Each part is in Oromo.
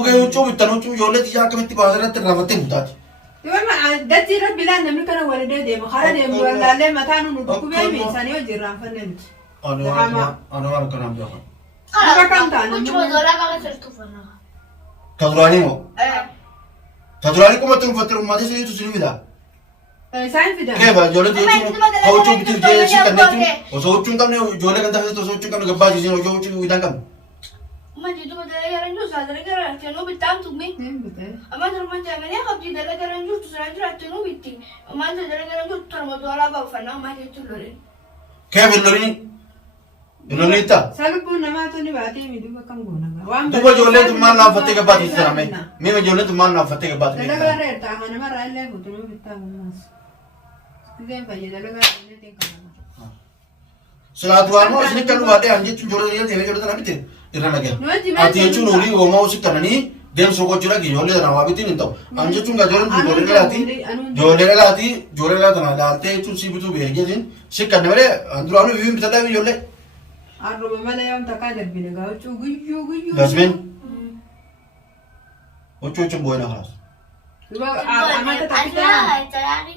وكي وشو بتنوشو يولد يجاك متي بازارات الرافته بتاعت ما دتي ربي لا نملك أنا ولدي ديم خالد ديم ولا لا ما تانو ندوك بيا ميسان يوجي رافننت أنا ما كلام ده ما كان تانو كنت بدورها بقى تلتفنا تدراني مو تدراني كم تلفتر ما تيجي تسلمي ده ساين في ده كيف يولد يجوا هو شو بتيجي جالس كنتم وسوتشون كم يولد كنتم هذا سوتشون كم قبضة جيسين وجو شو يدان كم ما جدو بدل يا رنجو صادر كرا تنو بتام تمي أما ترى ما تعمل يا خبتي دل كرنجو تسرع تنو بتي أما أنت دل كرنجو ترى ما دولا بفنا ما تقولين كيف اللورين تا سالبون ما توني بعدين ميدو كم غونا دوبا جولد ما نافتة قبضة يسرامي مين جولد ما نافتة قبضة دل كرا تا أنا ما رأي له تنو بتام الناس زين فاجي دل كرا نتين كمان سلاتوان ما أصلي كانوا بعدين عندي تجوري يلا تيجي جوري تنامي تين إيران أجا أتيه شو نوري وما هو سكانني دم سوكو جورا كي جولد أنا وابيتين إنتو عندي شو نجارن جولد لا تنا لا أتيه شو سيبتو بيجين سكاني مرة أندرو فيهم بتدا في جولد أروح ما يوم تكادر بينك شو غيو لازمين وشو بوينا خلاص أما أنا ترى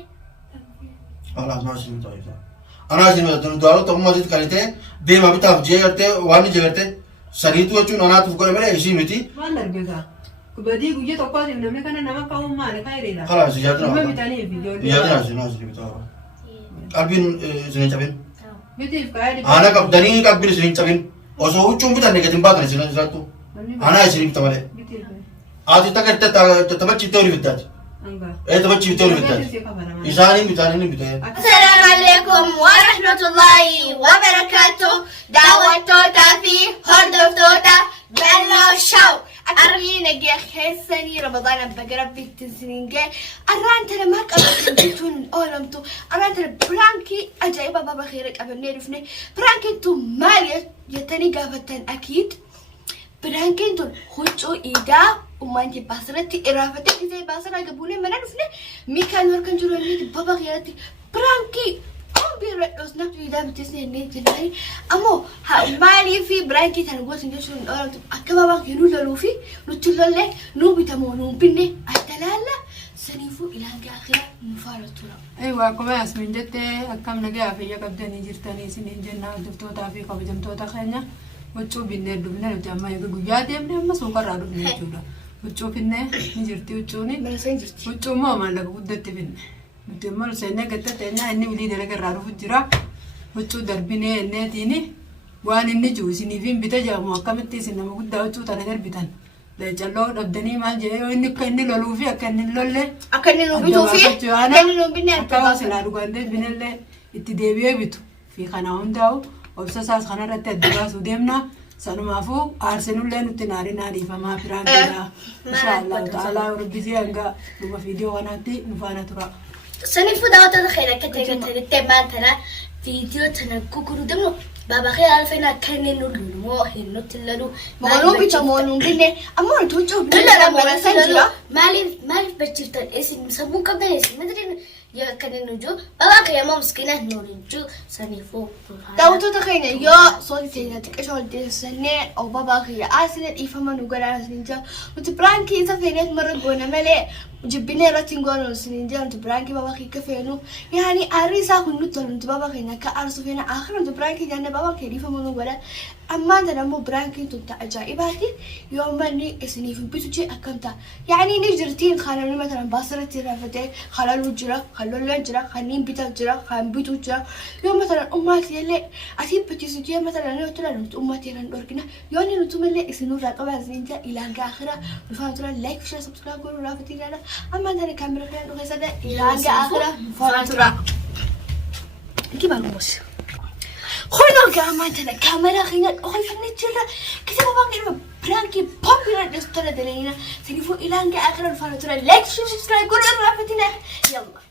خلاص ما أسمع طيب أنا أسمع دارو تمام ماجد كاريته دي ما بتاع جي کرتے واني جي کرتے سريتو أچون أنا تفكر مرة إيشي متي ما نرجع كبدي كوجي تقول إن نملك أنا نما كاوم ما لك هيريلا خلاص يادنا ما بتاني فيديو يادنا بتاعه أبين زين تبين بيتي فكاري أنا كابدني كابين زين تبين وسووا چون بتاعنا كتير بعد نسينا زاتو أنا زين بتاعه بيتي آدي تكرت تبى تشيتوري بتاعه إيه تبى تشيتوري بتاعه إنساني بتاعه السلام عليكم ورحمة الله وبركاته دعوة توتا في هردو توتا بلو شو أرينا جي خيساني رمضان بقرب بيتزنينجي أران ترى ما قبل بيتون أولمتو أران ترى برانكي أجايبا بابا خيرك أبن نيرفني برانكي تو مالي يتني قافتن أكيد برانكي تو خجو إيدا ومانتي باسرتي إرافتي زي باسرة قبولي ما نعرفني ميكان وركن جروني بابا خيرتي برانكي بيرقص نفسه إذا بتسني النيت الهاي أمو مالي في برايكي تنقول إنجلش من أول أكبر ما كانوا لولوفي نتلله نو بتمونو بينه أتلالا سنيفو إلى آخر مفارقة أيوة كما اسمين جت أكمل نجا في يقبضني جرتني سنين جنة دكتور تافي قبض دكتور خيرنا وتشوف بيننا دبنا الجامعة يقول جاد يمنا ما سوق رادو بيننا جودا وتشوف بيننا نجرتي وتشوني وتشوف ما مالك ودت بيننا متمر سنة قلت تنا إني ولي درك الرادو في الجرا وتشوف دربينه إني تيني وأنا إني جوزني فين بتجا مؤكمل تيسنا ما قد أوتشوف تنا دربيتان لا جلو أبدني ما جاي إني كأني لولوفي أكني لولة أكني لولوفي أكني لولوفي أكوا سلارو قاندة بينله اتدابيه بيتو في خناهم داو وبساس خنا رت الدراس ودمنا سنمافو أرسلوا لنا تناري ناري فما فران كذا إن شاء الله تعالى وربي زيانجا لما فيديو وناتي نفانا ترى سنفو دعوة الخير كتير تبان تنا فيديو تنا كوكرو دمو بابا خير ألفنا كنن نلو هنو تللو مالو بيتمونو بينه أمور توجو لا مالا سنجلا مالي بتشوف الاسم سبوك قبل الاسم مدري يا كنن نجو بابا خير ما مسكينه نورنجو سنفو دعوة الخير يا صوتي تيجي أشوف الدسنة أو بابا خير أصلا يفهمون وقرا سنجا وتبرانكي إذا فينات مرة قونا ملأ جبنا راتينغون سنينجا تبرانكي بابا خي كفينو يعني أريسا كنو تلون تبابا خينا كأرسو فينا آخر تبرانكي جانا بابا خيري فمونو ولا أما أنا مو برانكي تبتا أجائباتي يوم مني إسني في بيتوجي أكمتا يعني نجرتين خلنا مثلا باصرتي رافتي خلالو جرا خلالو جرا خنين بيتا جرا خان بيتو جرا يوم مثلا أماتي اللي أتيب بتيسوجي مثلا أنا تلا نت أماتي لان أوركنا يوني نتوم اللي إسنو راقبا سنينجا إلى آخرة نفهم ترى لايك شير سبسكرايب كل رافتي لنا أما أنا الكاميرا خلنا نقول هذا إلى آخرة فاتورة كيف بنقول خلنا كمان الكاميرا خلنا أخي فني ترى كذا بابا كده برانكي بوبيلر دستورة دلينا سنفو إلى آخرة فاتورة لايك شير سبسكرايب كل رافتينا يلا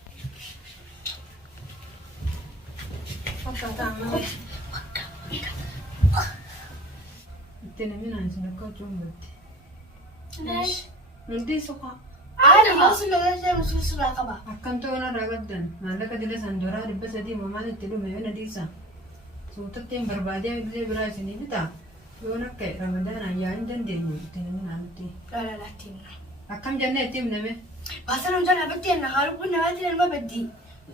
تنامين عن سنكات جمبتي ليش؟ ندي سقا أنا بوصل لغاية مسلسل راقبة أكم تونا رغدن ما لك دل سندورا ربس دي ماما نتلو ميونا ديسا صوتتين بربادية بدي براسني بتا Yoon akka Ramadaan ayyaa hin dandeenyu ittiin naannotti. Laatiin. Akkam jennee itti himname? Baasan hojii dhaabbattee na haaluu namatti nama baddi.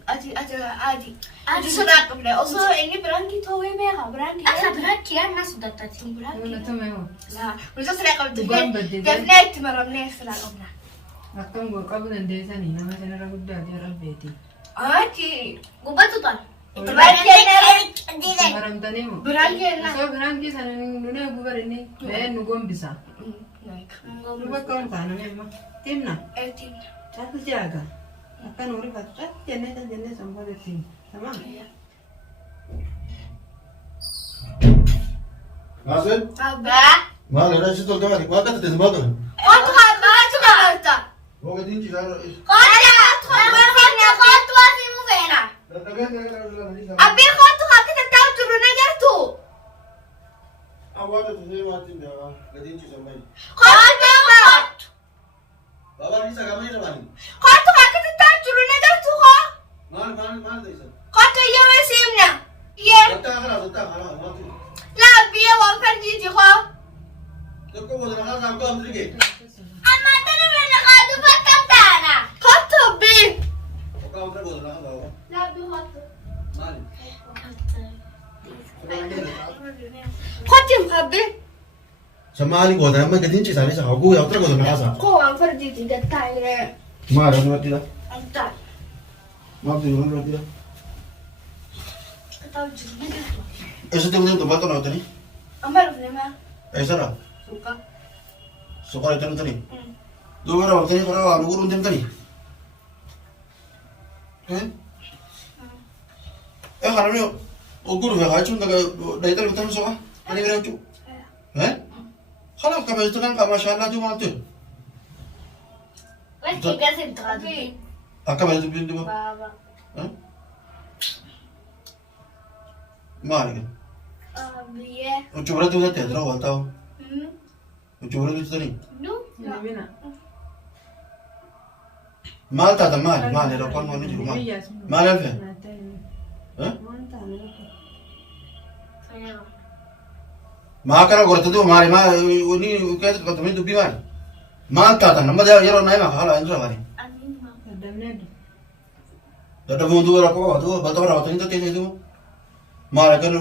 Ati sodaa qabda. Osoo inni birankii toowwee beekaa birankii. Asa birankii yaa na sodaatati. Yoona tome hoo? Nuti siree qabdi. Dhugaan baddee. Dafnee itti maramnee siree qabna. Akkam goo qabu dandeessanii nama sanarra guddaa fi rabbeeti. Ati gubbatu ta'a. Maramtanii moo? Birankii na. Osoo birankii sana nunee gubarinni mee nu gombisa. Nu bakka ol taaname amma. Timna? Chaatu jaaga. Akka nuuri fattu jennee sanboota ittiin. Tamam? Maasen? Abbaa. Maal irraa si tolta maali? Waa akkatti teessu baatu? Kootu kaarta. Roga dinchi isaa. Kootu asii mufeena. Abbii kootu akka tattaa'u turu na jirtu. Awwaata tuusee maatiin daa gadinchi isaa maali? Kootu kootu. Baabaan isa gamanii jiraani? Kootu akka tattaa'u turu na jirtu koo. Maal ta'isa? Kootu yoo siimna. Yee. Sattaa maatu. Laabbiyyee waan farjiiti koo. Tokko waliin haala saamtuu amti gee. Amma tana bira kaatu fakkaan taana. Kootu bii. Tokko amti waliin haala saamtuu. Laabbii kootu. Maali? Kootiin kabbi. Samaali goota amma gadinchi isaanii isa haguu yaa tura goota naasaa. Koo waan farjiiti gattaa'ee. Maal yaa nurratti dha? Amtaa. Maal ta'e nurratti dha? Kataa'u jiru ni jirtu. Eessatti muteen tumbaa tolaa hootanii? Amma dhufne maa? Eessarraa? Suuqa. Suuqaa itti hootanii? Duuba irraa hootanii karaa waan gurguruu hin deemtanii? Kana ni gurguruu fi haa jechuun dhayitaa bitanii suuqa? Ani bira jechuun? Kana kabeessitu kan qabu maashaallah jiru maal ta'e? Wajji gasi bitiraatu. Akka baay'atu biin diba? Baaba. Maali kan? Biyyee. Ucuu biratti bitatti haa jira waan ta'u? Ucuu biratti bitanii? Nu. Namina. Maal taata maali? Maali rakkoon waan jiru maali? Maali alfee? Maa kana gortatu maali maa ni keessatti qotamanii dubbii maali? Maal taata nama yeroo naa himaa haala hin jira maali? Dadhabuu duuba rakkoo qabaatu bakka baraatanii tattee seetu maal akka ni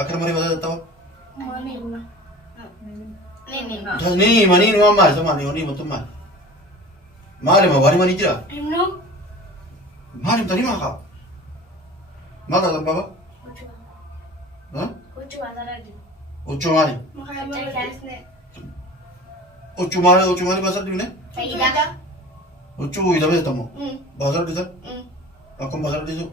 akka nama rifata tattawa? Ni manii ni waan maali isa maali ni matu maali? Maali ma wani manii jira? Maali mtanii maa qaba? Maal taata baba? Ucuu maali? Ucuu maali basar dibne? Ucuu hidhamee tamoo? Basar dhisan? Akkuma basar dhisu?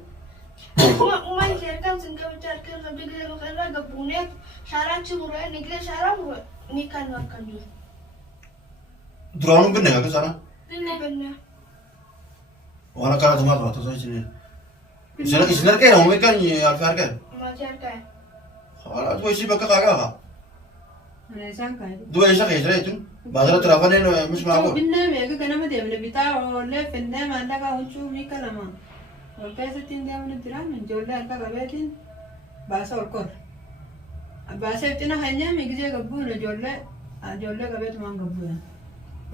Uummanni seeraan sin qabicha harkeen rabbi gadi muka irraa gabbuunee shaaraachi muree niglee shaaraa muree ni kan harkan jiru. Duraanuu binne akka sana? Binne. Waan akkana tumaa tura tosoo isin harkee hoomee kan alfee harkee? Maatii harkaa. Haala duba isii bakka qaagaa Mana isaan kaa'e. duba isa keessa jechuun baasara tiraafanneen mishmaa godhu. Binnee meeqa ganama deemne bitaa oollee finnee maallaqa huccuu miika lama. Ol keessatti hin deemne jiraan ijoollee harka qabeetiin baasa ol korra. Baasee cina hanyaa miigijee gabbuun ijoollee qabeetumaan gabbuun.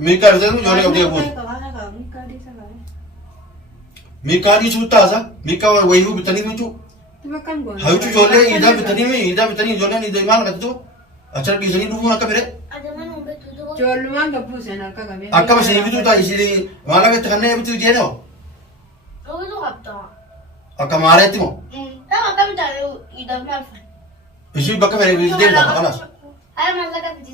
Miikaa dhufee ijoollee qabdee buutu. Miikaa dhiisa kaa'e. Miikaa dhiisuu taasa miikaa wayii bitanii miicuu. Duba kam goone. Hayichu ijoollee iidaa bitanii ijoolleen iidaa maal akkasitu achirra dhiisanii dhufuun akka fedhe. Ijoollumaan gabbuu seen harka qabee. Akkama isin bituu ta'a isin maallaqa itti kanneen bituu jeenoo akka maareetti moo isin bakka fedhe bituu deemta kanaas.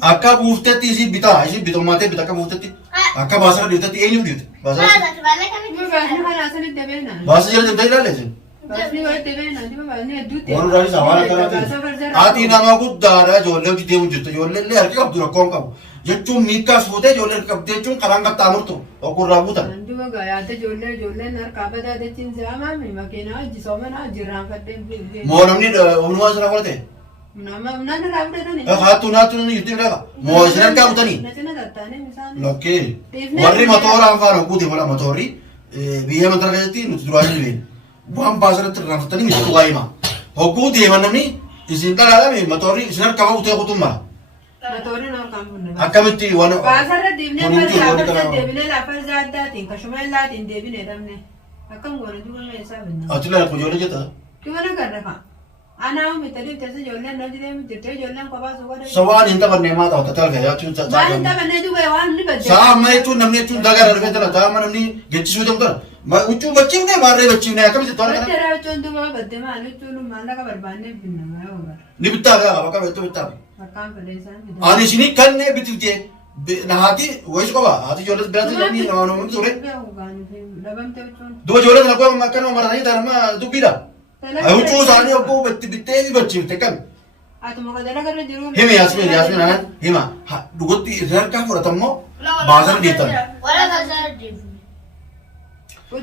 Akka buuftetti isin bitaa isin bitummaatee bita akka buuftetti akka baasara dhiiftetti eenyuuf dhiifte baasara. Baasni kanaa sanitti dabeenaa. Baasa jala deemtee ilaalle isin. Baasni walitti dabeenaa diba baasni hedduutti. Waan hundaanis waan akkanaati. Haati nama guddaadha ijoollee hojii deemu jirtu ijoollee illee harki qabdu rakkoon qabu jechuun miikkaas fuutee ijoollee harki qabdu jechuun karaan qaxxaamurtu okurraa buutan. Duba gayaata ijoolleen harkaa badaa dachiin si'aamaami makiinaa hojii soomanaa jirraan fadheen. Moo namni humnumaa sana fudhate? Nama irraa fudhatani. Haattuu ni jirti bileeka. Moo isin harkaa butanii? Na cina tattaanii isaan. Lakkee warri motooraan faana guute mala motoorri biyya matara keessatti nuti duraan hin beekne. Waan baasarratti irraanfatanii miti waa himaa. Hogguu deeman namni isin dalaadami motorri isin harkaba utee kutummaa Motorri noo kan bunne. akkamitti waan Baasarra deemnee Kun hundi farda walitti farda kana- deebinee lafa irraa addaatiin kashuma illaatiin deebinee dhabne. Akkam goone duuba mee isaa binna. ati leen ijoollee jetta Duuba na garra fa'a. Anaa uumite deemtee ijoolleen na jireenya jirtee ijoolleen kophaa suuqaa deemte. sawaan hin taphannee maa ta'u tataa jechuun Waan hin taphannee duuba waan ni badde. saa amma jechuun namni jechuun dagaara dhufee tana taa amma namni geessisuu deemtan huccuu bachiifne maarree bachiifne akkamitti tola kana Baddeeraa jechuun duuba badde maal jechuun maallaqa barbaannee binna maa yoo bara. ni bittaa gaa bakka beektu bittaa Akkaan fedhe isaan fida. ani isinii kannee bitifte na haati wayis qoba haati ijoollee biraatti namni nama nama ture Dhabamte jechuun. duba ijoollee tana qoba akkana maratanii taanama dubbiidha huccuu isaanii obboo bittee bachiifte kan Atuma ka dalaga irra jiru. himi yaasmin anan hima dhugatti harkaa fudhatammoo baasara dhiittan Wala baasara deemu.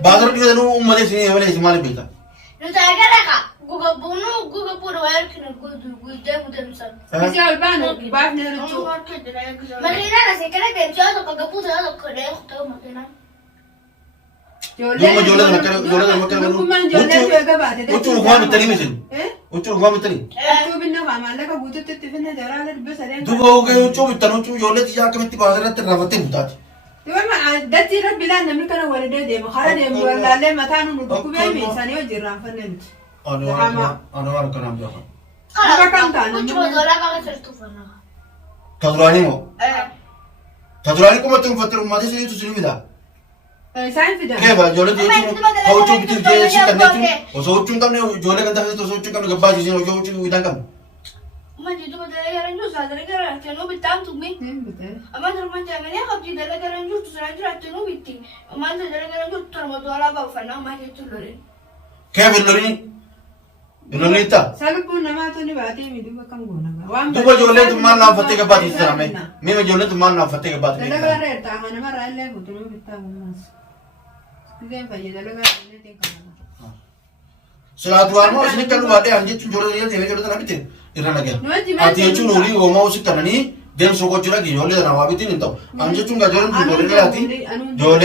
baasara dhiitanuu uummatee isinii malee isin maaliif beektan Nuti agarra ka guga buunu wayar kina guddee mudansan. Isi albaanu baafne jechuun. Makiinaan asii kana deemti yoo tokko gabuutu yoo tokko dheeku ta'u makiinaan. Dhuguma ijoollee tana akkana ijoollee tana akkana Dhugummaan ijoollee ishee gabaate. huccuu dhugumaa bittanii mitin huccuu dhugumaa bittanii Huccuu binna faa maallaqa guututti itti finne daraala dhibba sadeen. duba hogee huccuu bittan huccuu ijoollee xiyyaa akkamitti baasara irratti raafattee butaati Datti irra bilaan namni kana walidee deema. Hara deemu wallaallee mataan nu dhukkubee miisanii hojii irraanfanne miti. ani waan akkanaan beekan Muka kam taane? Huccuu zoolaa baga sirtuu fannaa. ta duraanii moo ta duraanii qomatti uffatte uummatee siniitu sin mida Isaan fida. keeba ijoollee jechuun ka huccuu bitiif jee si kanneetu osoo huccuu hin qabne ijoollee kan taasisu osoo huccuu hin qabne gabbaasisin osoo huccuu hidhaan qabne Manji duba dalagaran jiru saa dalagaran kennu bittaan tummi. Amma turman jaamanii qabdi dalagaran jiru tusaa jiraatti nu bitti. Amma dalagaran jiru turma zoolaa baafannaa amma jechuun lole. keeba illoonni itta Salphuun namaatu ni baatee miidhuga kam goona. duba ijoolleen tun maal naaffattee gabbaati itti taname mima ijoolleen tun maal naaffattee gabbaati Dalagaa irra ertaa kana namarraa illee fuutunuu bittaa gummaas. Gizeen fayyada dalagaa illee xiqqaa. Silaatu waan moo isin kan dhufaadhe an jechuun ijoollee deemee ijoollee tana bitte irra nagaya ati jechuun olii uumaa usi kananii deemsoo gochuudha ijoollee tana waa bitiin hin ta'u an jechuun gaa ijoolleen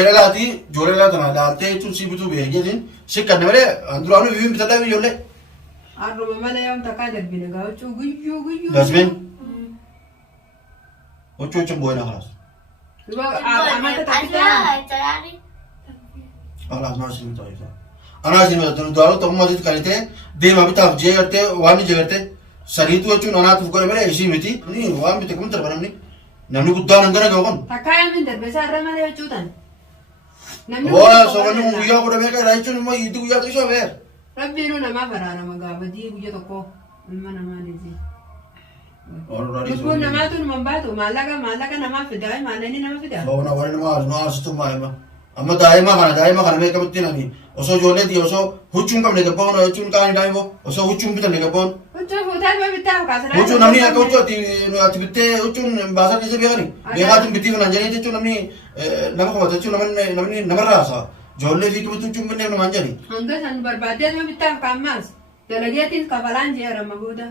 dhalaati ijoollee dhalaa tana laaltee jechuun si bituu beekeetiin si kanne malee an duraanuu ifiin bitadhaa ijoollee Arruma malee yoom takkaa darbine gaa huccuu guyyuu. Gasmin huccuu boo'ina kalaas Amata takkitaa. kalaas maa isin ta'u isaa anaa isin bitatu duraanuu ta'uu masitti kan ta'e deema bitaaf jee gartee waan ije gartee saniitu jechuun anaatuuf godhe malee ishii miti waan bite kumta namni namni guddaan hangana gahu kun Takkaa yaamin darbe isaa irra malee jechuutan. waa sobanni kun guyyaa kudha meeqa irraa jechuun immoo itti guyyaa xiqqoo beer Rabbiinuu namaa baraarama gaafadii guyya tokko ilma namaa deesee. Lubbuun namaatu numan baatu maallaqa namaa fidaa maallaqni nama fidaa. Soona wani nama nu aarsitu maa'ima amma daa'ima kana meeqa bitti nami osoo ijoollee ti osoo huccuun qabne gabbaa'uun jechuun qaanii daa'ima osoo huccuun bitanne gabbaa'uun Huccuu fuutaa dhibba bittaa kaasira. huccuun namni akka huccuu ati bittee huccuun baasaa keessa beekani beekaatiin bittii filan jedhanii jechuun namni nama qabata jechuun namni namarraa haasa'a ijoollee fi kibbitti huccuun binneef namaan jedhani. Hanga san barbaaddee dhibba bittaa kaammaas dalageetiin kafalaan jeerama booda.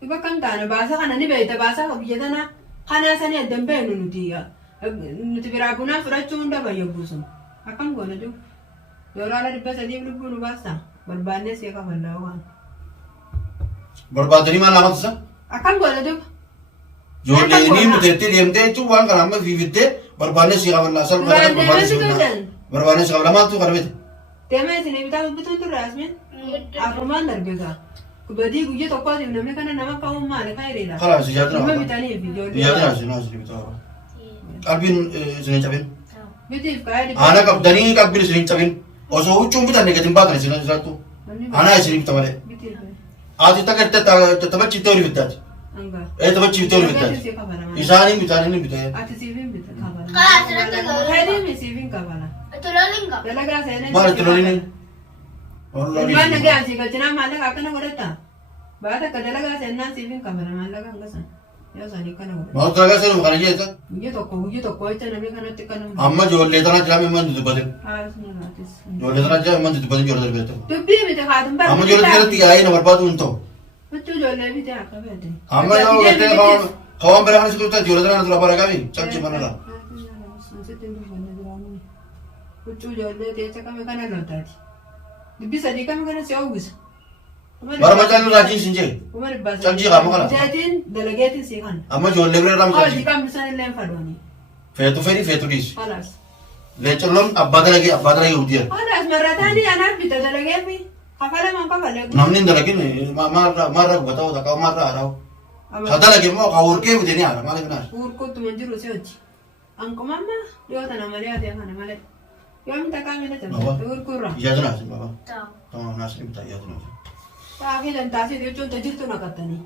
Dhibba kam taane baasa kana ni beeyta baasa biyya tanaa kanaa sanii addan beeknu nuti biraa bunaa fudhachuu hunda bayyabuusun. Akkam goona jiru. Doolaara 300 lubbuu nu baasa. Barbaannee see kafallaa waan. Barbaadanii maal naamatu isa? Akkam goona jiru. Ijoollee ni muteettee deemtee jechuun waan kana amma fiifittee barbaannee si kafallaa salphaa barbaannee si kafallaa maaltu kana beekte? Deemee isin bitaa bituun turre asmin. Afurmaan darbe gaa. Badii guyya tokkootiif namni kana nama ka'uun maali fayideedha. Kalaa si jaatira. Nama bitaniif ijoollee. Jaatira si naa si bitaa. Qalbiin isin hin cabin. Bitiif kaa'ee dhibba. Ana qabdanii qalbiin isin hin cabin. Osoo huccuun bitanne gadi hin baatan isin jiraattu. Ana isin bita malee. Bitiif. Ati takka taphachiiftee olii bittaati. Hanga. Taphachiiftee olii bittaati. Isaanii bitanii ni bitee. Ati siifin bita kabala. Kalaa asirratti lolii. Fayideemi siifin kabala. Itti loliin qaba. Dalagaa seenee. Maal itti loliin? Ilmaan nagaa asii galchinaa maallaqa akkana godhatta. Baata akka dalagaa seennaan siifin kabala maallaqa hanga sana. Yoo sanii kana godhata. Maal dalagaa seenuu kana jecha? Guyya tokko jecha namni kanatti kana. Amma ijoollee tanaa jiraame immoo hin dubbatin. Haasni laatis. Ijoollee tanaa jiraame immoo hin dubbatin ijoollee darbeetta. Dubbii miti haadun bara. Amma ijoollee jalatti yaa'ee na barbaadu hin ta'u. Huccuu ijoollee bitee akka beekte. Amma yoo gartee kawaan biraa kana si turtaa ijoollee tanaa dura bara qabi cabsi mana laa. Huccuu ijoollee teessa kame kana loltaati. Dubbi sadii kame kana si oowwisa. Bara macam lu rajin sinje. Umar Ibbas. Calji kamu kan? Jatin delegatin sih kan. Amma jolle bere ram Oh, calji. jika misalnya lem fadoni. Fetu feri fetu dis. Kalas. Lecolon abada lagi udian. Kalas maratani anak kita delegati. Kafala mang kafala. Namnin lagi nih marra batau tak kau marra arau. Sada lagi mau kau urke udeni ara malah benar. Urko tu manjuru seoji. Angko mama dia tanah malia dia kana malah. Dia minta kami datang. Urko ra. Iya tu nasi bapa. Tahu. Oh nasi minta iya tu nasi. Tapi dan tasi dia cuma tajir tu nak kata ni.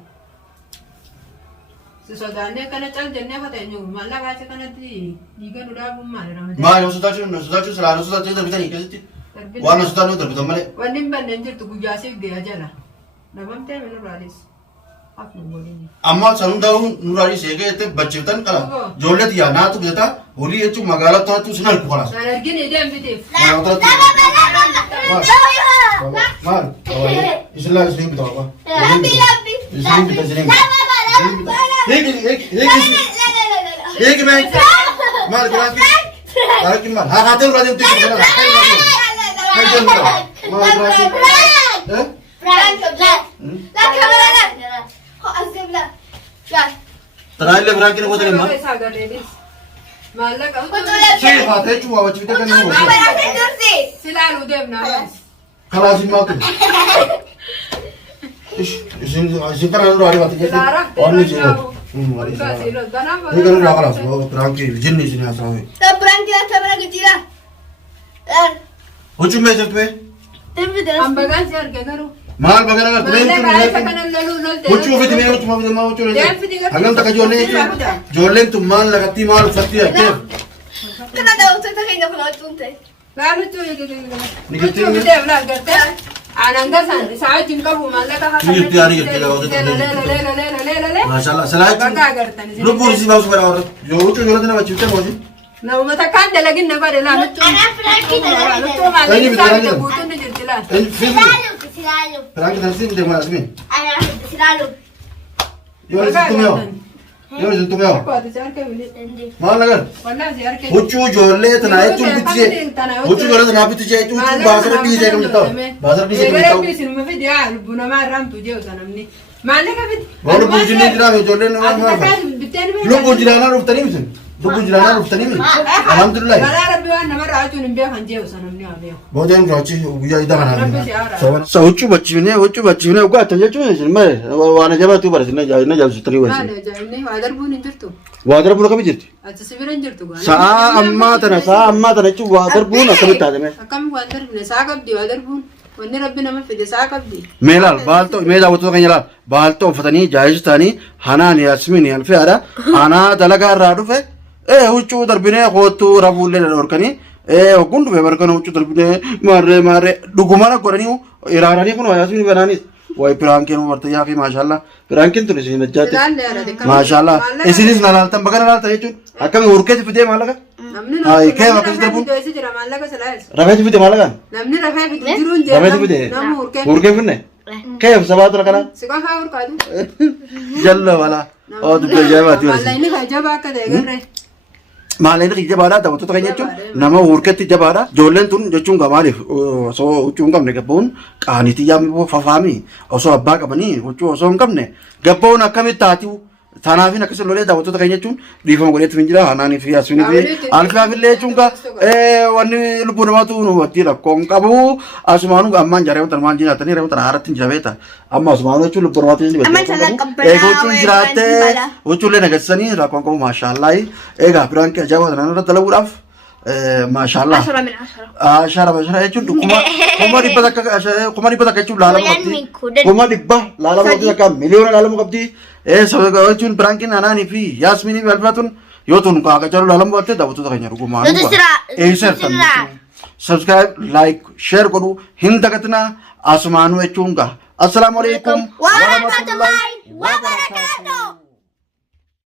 Sesuatu kana cal jenne kata ni malah kaca kana ti. Jika udah bumma ramai. Ma yang sudah cuci selalu sudah cuci tapi tadi kasih. Wana sudah nu tapi tomale. Wanim banjir tu kujasi dia aja lah. Namam teh mana ralis. Aku boleh ni. Amma sanun daun nurari sege te baccitan kala. Jolle tiya na tu beta holi ye chu magala tu sunal kuala. Saya gini dia ambil. Nah, otra tu. Mal, isla isling bita bapa. Isling bita isling. Ek मैं मार गिरा के अरे कि मार हाँ हाथे उड़ा दे तू किधर है हाय चल मार गिरा के हैं तराई ले ब्रांक ने बोले मार Malah kau छे हाथे चुआ बच्ची तक नहीं हो selalu dia menawas. खलास ही मार इसी तरह उड़ा रही बात है और नहीं चाहिए mari ini kan udah kelas mau berangki jenis ini asal ini ujung meja tuh Ambagan siar kagaru. mahal bagaimana kan Malah kaya sakanan lalu lol. ujung video ini ujung video mau ujung ini agam tak jualnya tuh mahal lagi mahal pasti ya Lalu tu ya gitu. Ni Lucu gitu. video vlog करते हैं आनंद सन साहब जिनका घुमाने का Ni gitu hari gitu kalau itu ले masalah selain बगा करते हैं lu pun sih mau sebenarnya orang yo ujung jualan apa cuci mau sih ना वो तो कांटे लगी ना करे ला lucu lucu मालूम Ini है betul साहब aja. तो बूतों ने जितला ini film berangki dari sini dia mana sini yo itu meo बहुत चार के मिले mahal lagi वरना यार के ujung jualan tanah itu bitje ujung jualan tanah bitje itu ujung bahasa di saya kamu tahu bahasa di saya kamu tahu भी सिनेमा भी दिया बुना मार राम तुझे होता नमनी माने का भी Baru bujilin kita jualan apa lu bujilan harus tani misalnya lu bujilan harus tani alhamdulillah Malah Rabbi wa nama raju nimbe hanje usan namni abiyo. बहुत दिन रोची या इधर आना सौचु बच्ची ने उगा तो जो है मैं वाने जब तू बरस ने जा सुतरी वैसे Ada jaimne wadar bu ninjirtu. Whether पुर कभी जिरती Acha sibiran jirtu ga. सा अम्मा तना चु वादर पुर ना कभी ताजे में Akam wadar ne saakab di wadar bu. Wanni Rabbi nama fide saakab di. मेलाल बाल तो मेला वो तो कहीं जला बाल तो फतनी जायज तानी हना ने यास्मीन अल्फे आरा आना दलगा राडू फे ए उच्चू दरबिने होतु रबुले लorkani ogun beber kan ucu terbine mare dugumana korani irarani kuno yasin banani wai prankin warta ya ki mashallah prankin tu sini najati mashallah isinis nalal tam bagana nalal tayu akam urke fide malaga Namni Ay, kaya makas terbun do isi jira malla ka salas. rafa fide malaga Namni rafa fi jirun je. rafa fide Nam urke. urke finne kaya sabat rakana Sika ka ur kadu. jalla wala oh tu jawab tu Malla ini ka jaba ka de gare. Maalen ri jabaadha taphattoota keenya jechuun nama urkeetti jabaadha. Ijoolleen tun jechuun gamaaliif osoo huccuu hin qabne gabbaa'uun qaaniitii yaamii fafaami osoo abbaa qabanii huccuu osoo hin qabne gabbaa'uun akkamitti taati tanaafin akkasii lolee daawwattoota keenya jechuun dhiifama godheetu hin jira hanaanii fi asfinii fi alfaafillee jechuun wanni lubbuu namaatu nu wajjin rakkoo hin qabu asumaanuu ammaan jaaree wanta maal jiraatanii reewwanta haaratti hin jabeeta amma asumaanuu jechuun lubbuu namaatu hin jibeeta eega huccuun jiraattee huccuullee nagasanii rakkoon qabu maashaallah eegaa biraan kee ajaa'ibaa tanaan irratti dalaguudhaaf maashaallah 10 من 10 ashara jechuun kuma dhibba takka jechuun laalamu qabdi kuma dhibba laalamu qabdi takka miliyoona laalamu qabdi jechuun biraankiin anaanii fi yaasminii fi alfaatun yoo tun qaaqacaru laalamu qabdi daawwattoota keenya dhugumaa eeysartan subscribe like share godhu hin dagatinaa asumaanuu jechuun gaa assalaamu alaikum warahmatullahi wabarakatuh